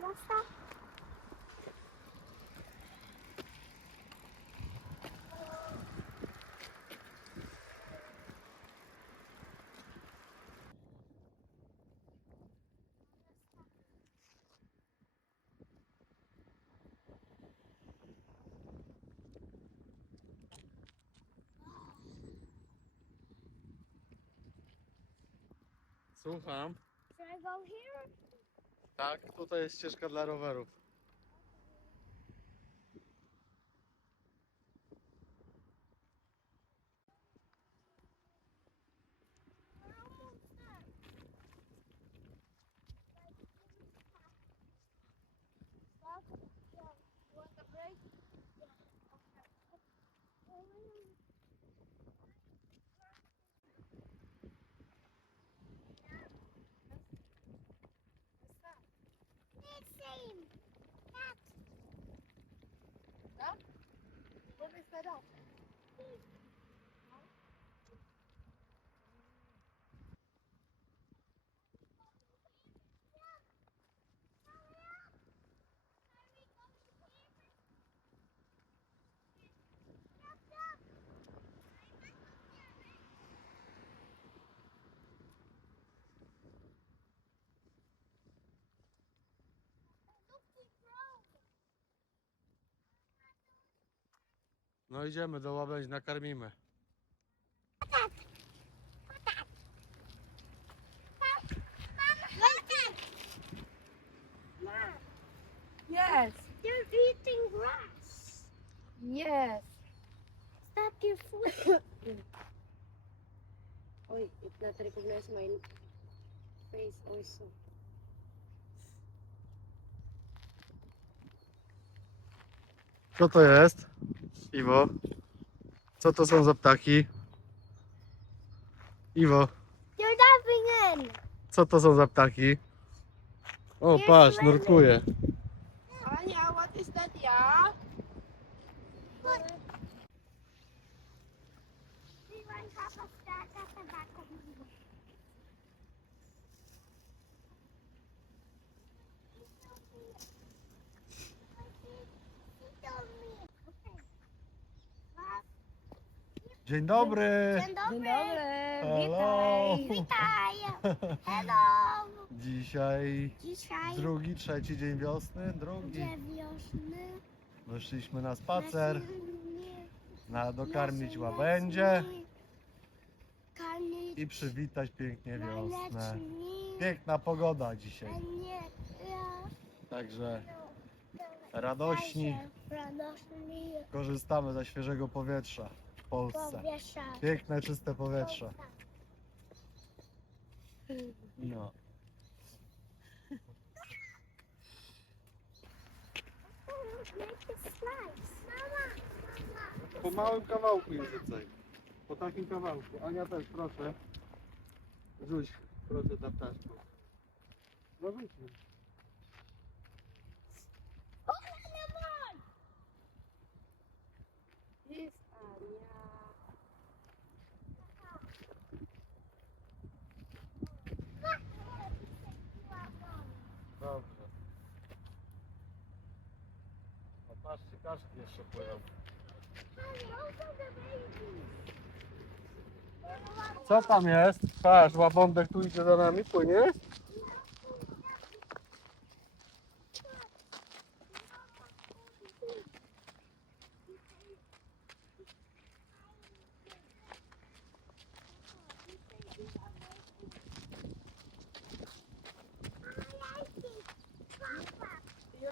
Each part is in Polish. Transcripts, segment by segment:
Zostaw. Słucham. Should I go here? Tak, tutaj jest ścieżka dla rowerów. Same. Cat. What is that up? No idziemy do łabędzi, nakarmimy. Yes. they're eating grass. Yes. Stop your foot. Oi, it not recognize my face also. Co to jest? Iwo? Co to są za ptaki? Iwo, They're diving in. co to są za ptaki? O, patrz, nurkuje. Dzień dobry! Dzień Dzień dobry. Hello. witaj. Witaj. Hello. Dzisiaj Dzisiaj drugi, trzeci dzień wiosny, drugi. będzie wiosny. Wyszliśmy na spacer, na dokarmić łabędzie Karmić i przywitać pięknie wiosnę. Piękna pogoda dzisiaj, także radośni Radośni. korzystamy ze świeżego powietrza Polsce. Powietrza. Piękne, czyste powietrze. No. Po małym kawałku je rzucaj. Po takim kawałku. Ania też, proszę. Rzuć, proszę za ptaszką. No rzuć mi. O, lemon. Yes, Anya. Dobrze. No patrzcie, kaszki jeszcze płyną. Co tam jest? Patrz, łabądek tu idzie za nami, płynie?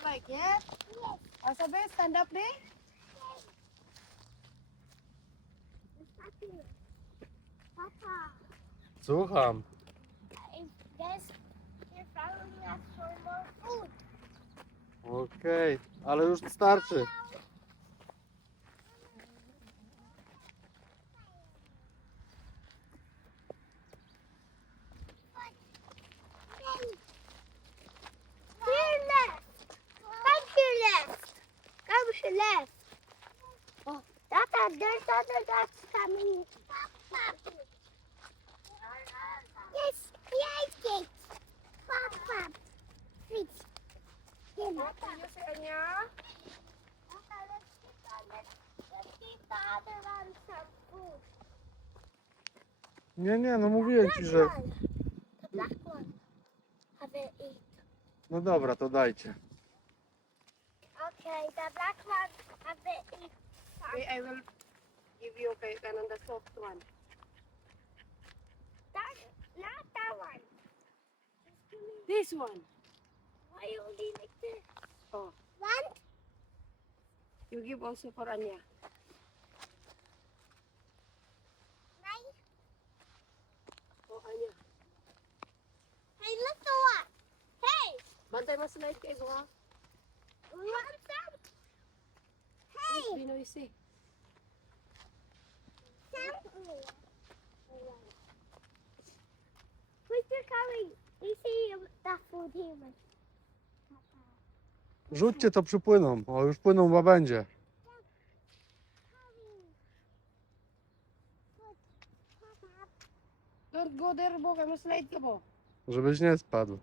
Like it? Asabe, stand up there. Papa, Słucham. if following us for more food. Okej, ale już starczy. Here left. Come here left. Come here left. Oh, Tata, there's other dogs coming. Yes, I like it. Papa, please. Let's let's, let's the other one some food. Nie, nie, no mówiłem ci, że... one. The black one. Have it eat. No dobra, to dajcie. Okay, the black one have it eat. Okay, I will give you kay kanan the soft one. That, not that one. This one. Why only like this? You give also for Anya. Nine. Oh, Anya. Hey, little one. Hey, Bantay mas light kay ha. want some. Hey, Be noisy. Rzućcie, to przypłyną. O, już płyną w łabędzie. Żebyś nie spadł.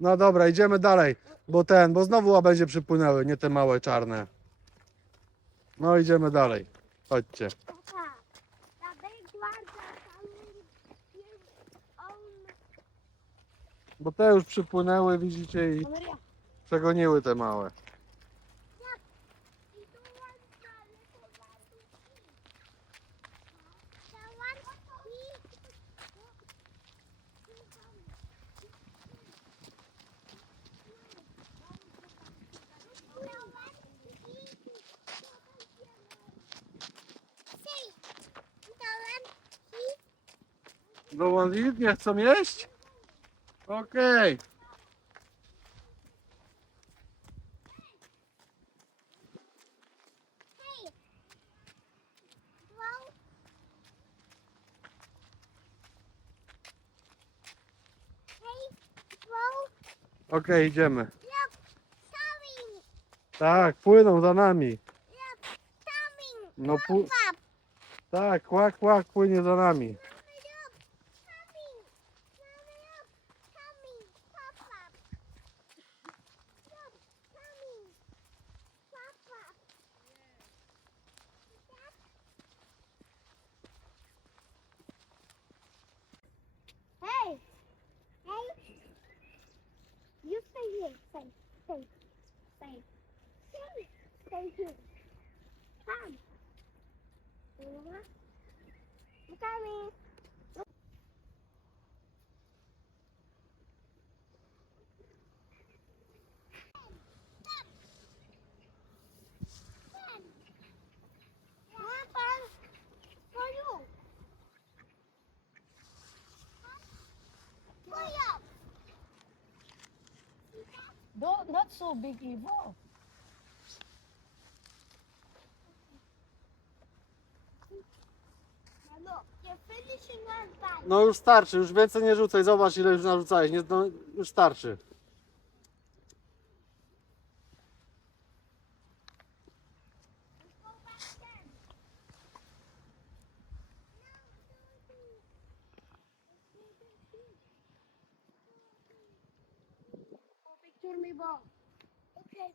No dobra, idziemy dalej. Bo ten, bo znowu łabędzie przypłynęły, nie te małe czarne. No idziemy dalej. Chodźcie. Papa, the big ones are coming here. Um, Bo te już przypłynęły, widzicie, i przegoniły te małe. No one nie chcą jeść? Okej. Okej, idziemy. coming, Tak, płyną za nami. coming, No pu- tak, kłak, kłak, płynie za nami. Don't, not so big, one bite. No już starczy, już więcej nie rzucaj. Zobacz ile już narzucałeś. Nie, no, już starczy. Go back then. Oh, me, bo. Okay.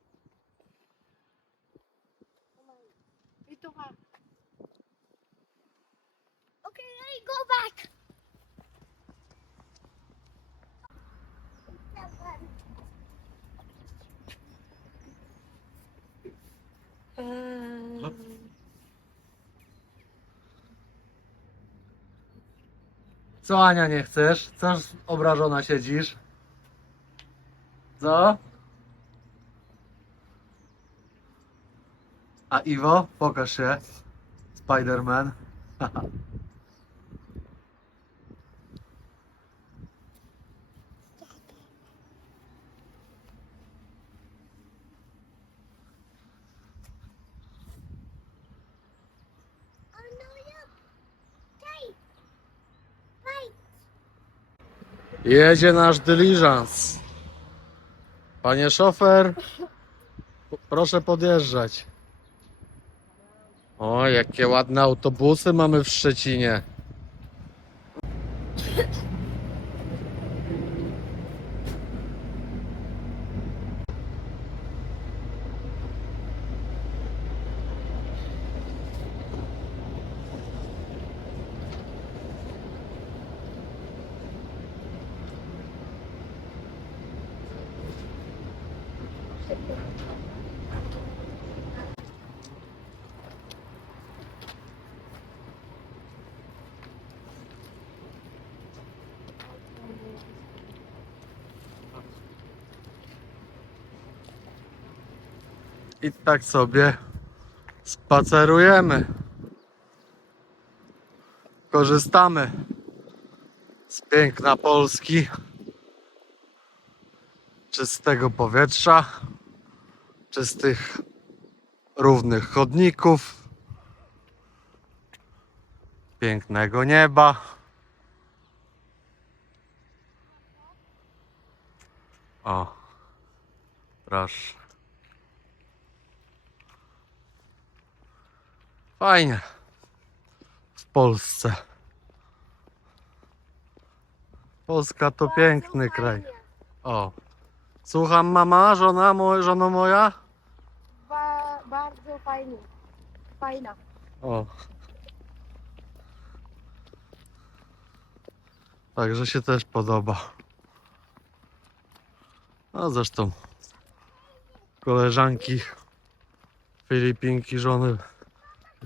Ito ka. Okay, let me go back. Ah. Co Ania nie chcesz? Co obrażona siedzisz? Co? A Iwo? Pokaż się. Spiderman. Jedzie nasz dyliżans. Panie szofer, proszę podjeżdżać. O, jakie ładne autobusy mamy w Szczecinie. I tak sobie spacerujemy. Korzystamy z piękna Polski, czystego powietrza, czystych, równych chodników, pięknego nieba. O, proszę. Fajnie. W Polsce. Polska to piękny kraj. O. Słucham mama, żona, mo, żono moja? Ba bardzo fajnie. Fajna. O. Także się też podoba. A zresztą koleżanki Filipinki, żony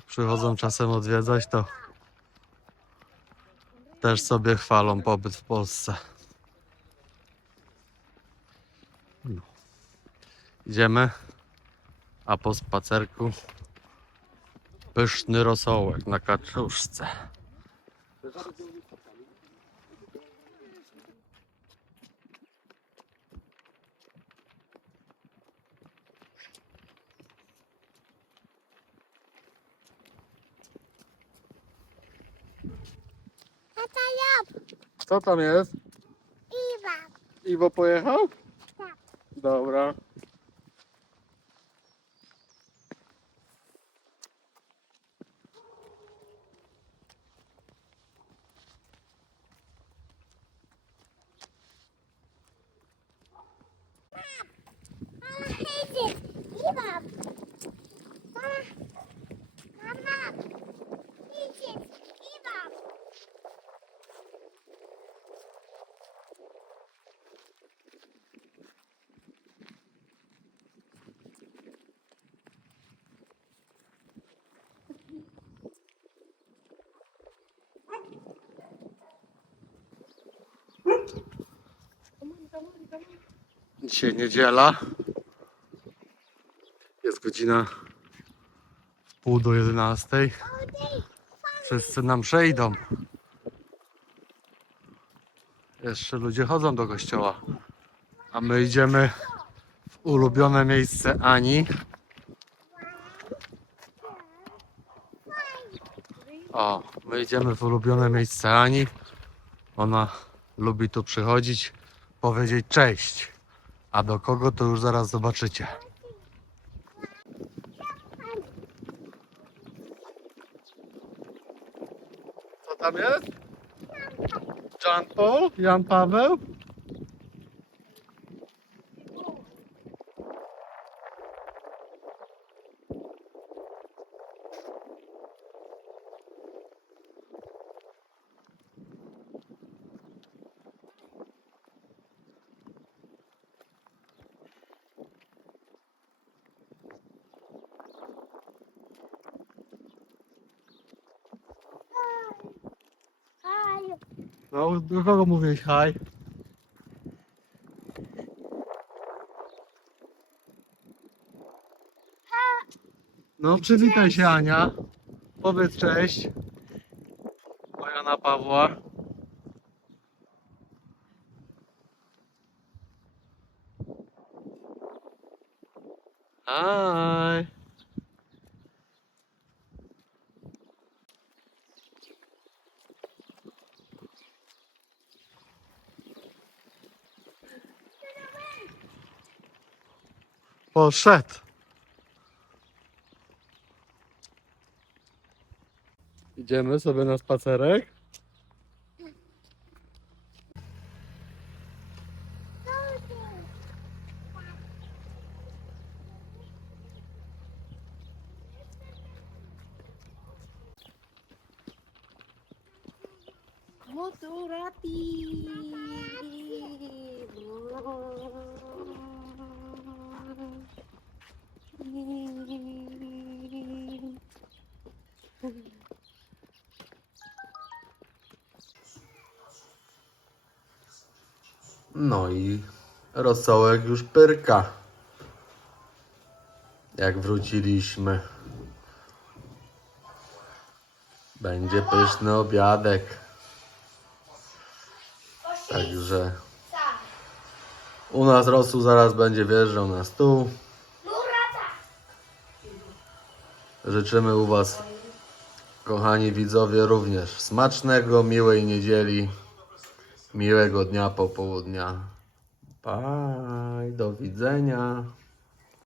przychodzą czasem odwiedzać, to też sobie chwalą pobyt w Polsce. No. Idziemy, a po spacerku pyszny rosołek na kaczuszce. Tata Co tam jest? Iwan. Iwo pojechał? Tak. Dobra. Dzisiaj niedziela. Jest godzina w pół do jedenastej. Wszyscy nam przejdą. Jeszcze ludzie chodzą do kościoła. A my idziemy w ulubione miejsce Ani. O, my idziemy w ulubione miejsce Ani. Ona lubi tu przychodzić, powiedzieć cześć. A do kogo to już zaraz zobaczycie. Co tam jest? Jan Paul? Jan Paweł? No, do kogo mówiłeś haj? No, przywitaj się Ania. Powiedz cześć. Na Pawła. Haj. Poszedł. Idziemy sobie na spacerek. Motorati. No i rosołek już pyrka. jak wróciliśmy. Będzie pyszny obiadek. Także u nas rosół zaraz będzie wjeżdżał na stół. Życzymy u Was, kochani widzowie, również smacznego, miłej niedzieli, miłego dnia popołudnia. Bye, do widzenia.